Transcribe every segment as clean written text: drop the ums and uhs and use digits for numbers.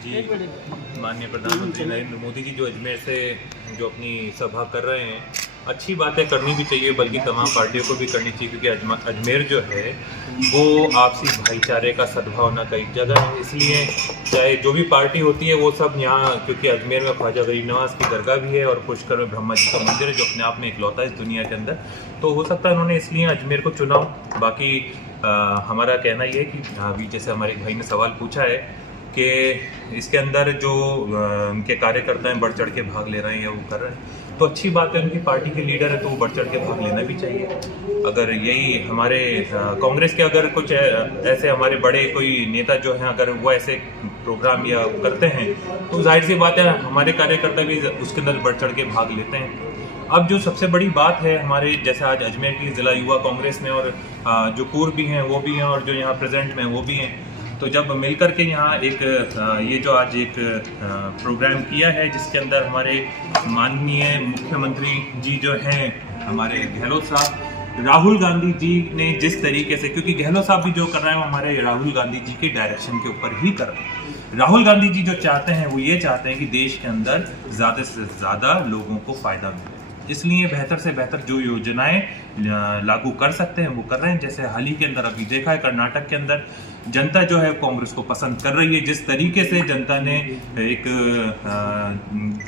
जी, माननीय प्रधानमंत्री नरेंद्र मोदी जी जो अजमेर से जो अपनी सभा कर रहे हैं, अच्छी बातें करनी भी चाहिए, बल्कि तमाम पार्टियों को भी करनी चाहिए, क्योंकि अजमेर जो है वो आपसी भाईचारे का सद्भावना का एक जगह है। इसलिए चाहे जो भी पार्टी होती है वो सब यहाँ, क्योंकि अजमेर में ख्वाजा गरीब नवाज की दरगाह भी है और पुष्कर में ब्रह्मा जी का मंदिर है जो अपने आप में इकलौता है इस दुनिया के अंदर, तो हो सकता है उन्होंने इसलिए अजमेर को चुना। बाकी हमारा कहना ये है कि अभी जैसे हमारे भाई ने सवाल पूछा है कि इसके अंदर जो उनके कार्यकर्ता हैं बढ़ चढ़ के भाग ले रहे हैं या वो कर रहे हैं, तो अच्छी बात है, उनकी पार्टी के लीडर है तो वो बढ़ चढ़ के भाग लेना भी चाहिए। अगर यही हमारे कांग्रेस के अगर कुछ ऐसे हमारे बड़े कोई नेता जो हैं अगर वो ऐसे प्रोग्राम या करते हैं तो जाहिर सी बात है हमारे कार्यकर्ता भी उसके अंदर बढ़ चढ़ के भाग लेते हैं। अब जो सबसे बड़ी बात है हमारे जैसे आज अजमेर की ज़िला युवा कांग्रेस में और जो पूर्व भी हैं वो भी हैं और जो यहाँ प्रेजेंट में वो भी हैं, तो जब मिलकर के यहाँ एक ये जो आज एक प्रोग्राम किया है जिसके अंदर हमारे माननीय मुख्यमंत्री जी जो हैं हमारे गहलोत साहब, राहुल गांधी जी ने जिस तरीके से, क्योंकि गहलोत साहब भी जो कर रहे हैं वो हमारे राहुल गांधी जी के डायरेक्शन के ऊपर ही कर रहे हैं। राहुल गांधी जी जो चाहते हैं वो ये चाहते हैं कि देश के अंदर ज़्यादा से ज़्यादा लोगों को फ़ायदा मिले, इसलिए बेहतर से बेहतर जो योजनाएं लागू कर सकते हैं वो कर रहे हैं। जैसे हाल ही के अंदर अभी देखा है कर्नाटक के अंदर जनता जो है कांग्रेस को पसंद कर रही है, जिस तरीके से जनता ने एक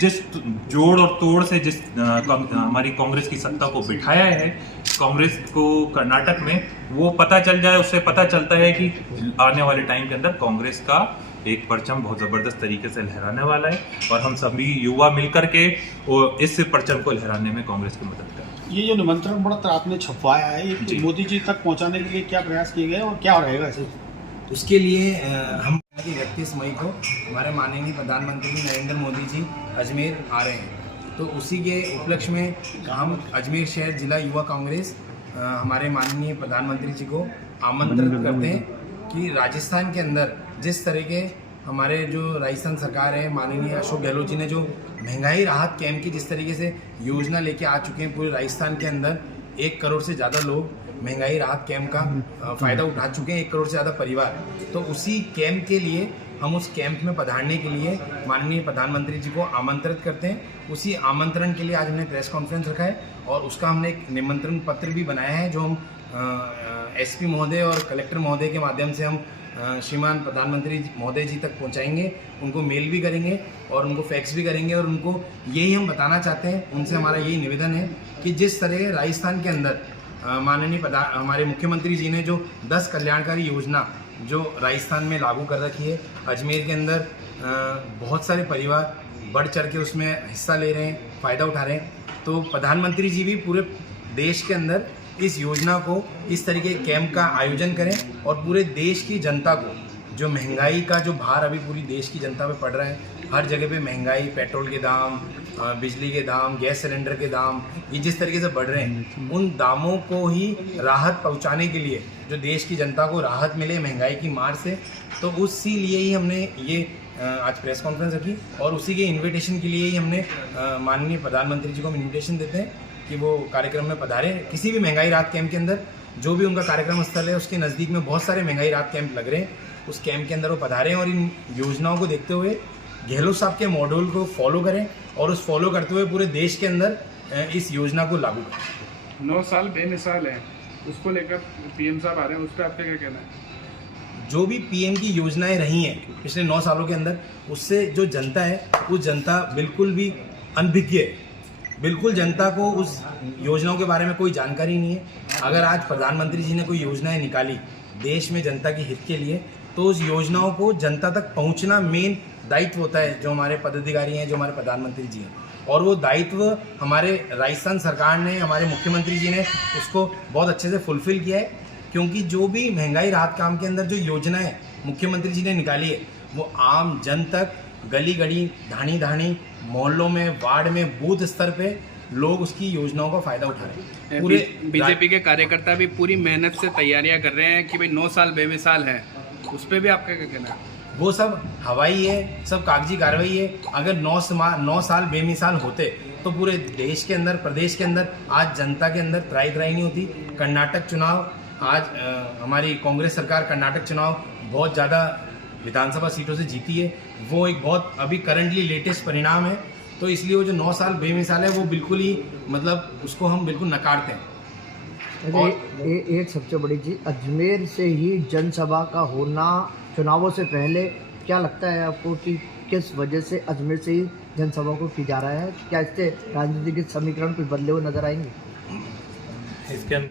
जिस जोड़ और तोड़ से जिस हमारी कांग्रेस की सत्ता को बिठाया है कांग्रेस को कर्नाटक में, वो पता चल जाए, उससे पता चलता है कि आने वाले टाइम के अंदर कांग्रेस का एक परचम बहुत ज़बरदस्त तरीके से लहराने वाला है और हम सभी युवा मिलकर के इस परचम को लहराने में कांग्रेस की मदद करें। ये जो निमंत्रण पत्र आपने छपवाया है ये मोदी जी तक पहुंचाने के लिए क्या प्रयास किए गए और क्या रहेगा इसे? उसके लिए हम 31 मई को हमारे माननीय प्रधानमंत्री नरेंद्र मोदी जी अजमेर आ रहे हैं, तो उसी के उपलक्ष्य में हम अजमेर शहर जिला युवा कांग्रेस हमारे माननीय प्रधानमंत्री जी को आमंत्रित करते हैं कि राजस्थान के अंदर जिस तरह के हमारे जो राजस्थान सरकार है माननीय अशोक गहलोत जी ने जो महंगाई राहत कैंप की जिस तरीके से योजना लेके आ चुके हैं, पूरे राजस्थान के अंदर 1 करोड़ से ज़्यादा लोग महंगाई राहत कैंप का फ़ायदा उठा चुके हैं, 1 करोड़ से ज़्यादा परिवार। तो उसी कैंप के लिए हम उस कैंप में पधारने के लिए माननीय प्रधानमंत्री जी को आमंत्रित करते हैं। उसी आमंत्रण के लिए आज हमने प्रेस कॉन्फ्रेंस रखा है और उसका हमने एक निमंत्रण पत्र भी बनाया है जो हम एसपी महोदय और कलेक्टर महोदय के माध्यम से हम श्रीमान प्रधानमंत्री महोदय जी तक पहुंचाएंगे, उनको मेल भी करेंगे और उनको फैक्स भी करेंगे और उनको यही हम बताना चाहते हैं, उनसे हमारा यही निवेदन है कि जिस तरह राजस्थान के अंदर माननीय हमारे मुख्यमंत्री जी ने जो 10 कल्याणकारी योजना जो राजस्थान में लागू कर रखी है, अजमेर के अंदर बहुत सारे परिवार बढ़ चढ़ के उसमें हिस्सा ले रहे हैं, फ़ायदा उठा रहे हैं, तो प्रधानमंत्री जी भी पूरे देश के अंदर इस योजना को इस तरीके के कैंप का आयोजन करें और पूरे देश की जनता को जो महंगाई का जो भार अभी पूरी देश की जनता पे पड़ रहा है, हर जगह पे महंगाई, पेट्रोल के दाम, बिजली के दाम, गैस सिलेंडर के दाम, ये जिस तरीके से बढ़ रहे हैं, उन दामों को ही राहत पहुंचाने के लिए जो देश की जनता को राहत मिले महंगाई की मार से, तो उसी लिए ही हमने ये आज प्रेस कॉन्फ्रेंस रखी और उसी के इन्विटेशन के लिए ही हमने माननीय प्रधानमंत्री जी को हम इन्विटेशन देते हैं कि वो कार्यक्रम में पधारें। किसी भी महंगाई राहत कैंप के अंदर जो भी उनका कार्यक्रम स्थल है उसके नज़दीक में बहुत सारे महंगाई राहत कैंप लग रहे हैं, उस कैंप के अंदर वो पधारें और इन योजनाओं को देखते हुए गहलोत साहब के मॉड्यूल को फॉलो करें और उस फॉलो करते हुए पूरे देश के अंदर इस योजना को लागू करें। 9 साल बेमिसाल है, उसको लेकर पीएम साहब आ रहे हैं, उस पर आपका क्या कहना है? जो भी पीएम की योजनाएं रही हैं पिछले 9 सालों के अंदर, उससे जो जनता है उस जनता बिल्कुल भी अनभिज्ञ है, बिल्कुल जनता को उस योजनाओं के बारे में कोई जानकारी नहीं है। अगर आज प्रधानमंत्री जी ने कोई योजनाएं निकाली देश में जनता के हित के लिए, तो उस योजनाओं को जनता तक पहुंचना मेन दायित्व होता है जो हमारे पदाधिकारी हैं, जो हमारे प्रधानमंत्री जी हैं, और वो दायित्व हमारे राजस्थान सरकार ने, हमारे मुख्यमंत्री जी ने उसको बहुत अच्छे से फुलफिल किया है, क्योंकि जो भी महंगाई राहत काम के अंदर जो योजनाएं मुख्यमंत्री जी ने निकाली है वो आम जन तक, गली गली, ढाणी ढाणी, मोहल्लों में, वार्ड में, बूथ स्तर पे लोग उसकी योजनाओं का फ़ायदा उठा रहे हैं। पूरे बीजेपी के कार्यकर्ता भी पूरी मेहनत से तैयारियां कर रहे हैं कि भाई 9 साल बेमिसाल है, उस पर भी आपका क्या कहना है? वो सब हवाई है, सब कागजी कार्रवाई है। अगर 9 साल बेमिसाल होते तो पूरे देश के अंदर, प्रदेश के अंदर आज जनता के अंदर त्राही नहीं होती। कर्नाटक चुनाव आज हमारी कांग्रेस सरकार कर्नाटक चुनाव बहुत ज़्यादा विधानसभा सीटों से जीती है, वो एक बहुत अभी करंटली लेटेस्ट परिणाम है। तो इसलिए वो जो 9 साल बेमिसाल है वो बिल्कुल ही मतलब उसको हम बिल्कुल नकारते हैं। एक सबसे बड़ी चीज़, अजमेर से ही जनसभा का होना चुनावों से पहले, क्या लगता है आपको कि किस वजह से अजमेर से ही जनसभा को की जा रहा है? क्या इससे राजनीतिक समीकरण कुछ बदले हुए नजर आएंगे? इसके अंदर